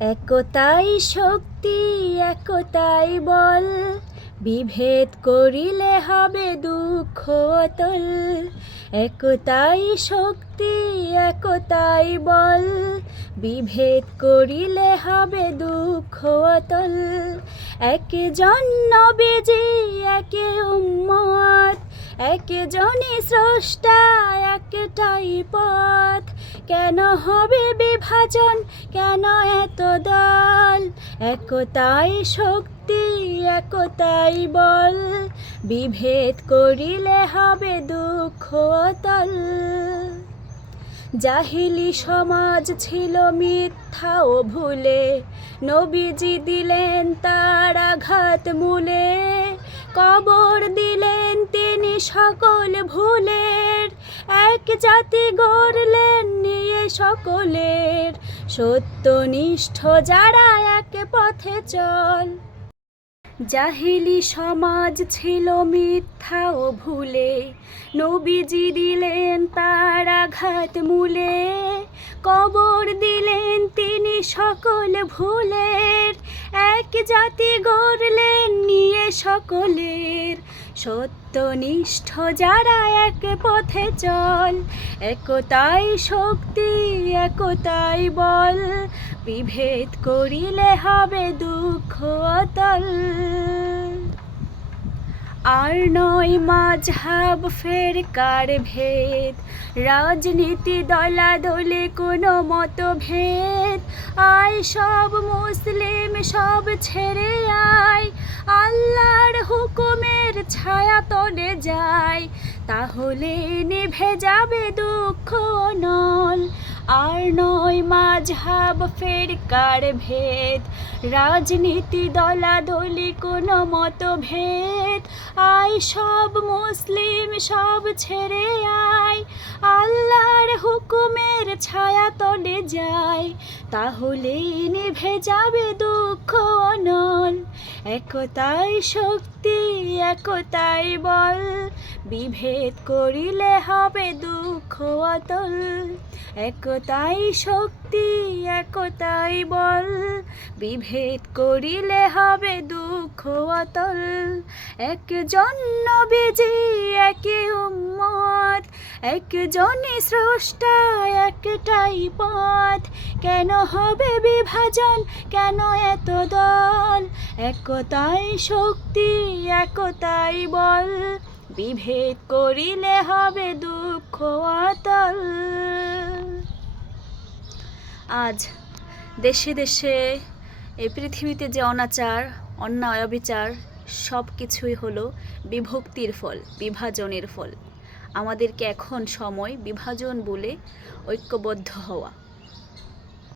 একতাই শক্তি, একতাই বল। বিভেদ করিলে হবে দুঃখ অতল। একতাই শক্তি, একতাই বল। বিভেদ করিলে হবে দুঃখ অতল। একে জন্য বেজে একে উম্মত। একে জনে স্রষ্টা, একটাই পথ। কেন হবে বিভাজন, কেন দল একতাই শক্তি, একতাই বল। বিভেদ করিলে হবে দুঃখ অতল। জাহিলি সমাজ ছিল মিথ্যা ও ভুলে। নবীজি দিলেন তার আঘাত মূলে। কবর দিলেন তিনি সকল ভুলের। এক জাতি গড়লেন নিয়ে সকলের। সত্যনিষ্ঠ যারা এক পথে চল। জাহিলি সমাজ ছিল মিথ্যা ও ভুলে, নবীজি দিলেন তার আঘাত মূলে, কবর দিলেন তিনি সকল ভুলের, এক জাতি গড়লেন নিয়ে সকলের। সত্যনিষ্ঠ যারা এক পথে চল, একতাই শক্তি, একতাই বল। বিভেদ করিলে হবে দুঃখ অতল। আর নয় মাঝহাব ফের কার ভেদ? রাজনীতি, দলাদলে, কোনো মতভেদ? আয় সব মুসলিম, সব ছেড়ে আয়। ছায়া তলে যায়, তাহলে নিভে যাবে দুঃখ নল আর নয় মাঝহাব ফের কার ভেদ, রাজনীতি দলাদলি কোনো মতভেদ। আয় সব মুসলিম, সব ছেড়ে আয়। আল্লাহর হুকুমের ছায়া তলে যায় তাহলেই নিভে যাবে দুঃখ অনল। একতাই শক্তি, একতাই বল। বিভেদ করিলে হবে দুঃখ অতল। একতাই শক্তি, একতাই বল। বিভেদ করিলে হবে দুঃখ অতল। একজন নবীজি একে উম্মত। একজনই স্রষ্টা, একটাই পথ। কেন হবে বিভাজন? কেন এত দল? একতাই শক্তি, একতাই বল। বিভেদ করিলে হবে দুঃখ অতল। আজ দেশে দেশে এই পৃথিবীতে যে অনাচার, অন্যায়, অবিচার সব কিছুই হলো বিভক্তির ফল, বিভাজনের ফল। আমাদেরকে এখন সময় বিভাজন বলে ঐক্যবদ্ধ হওয়া।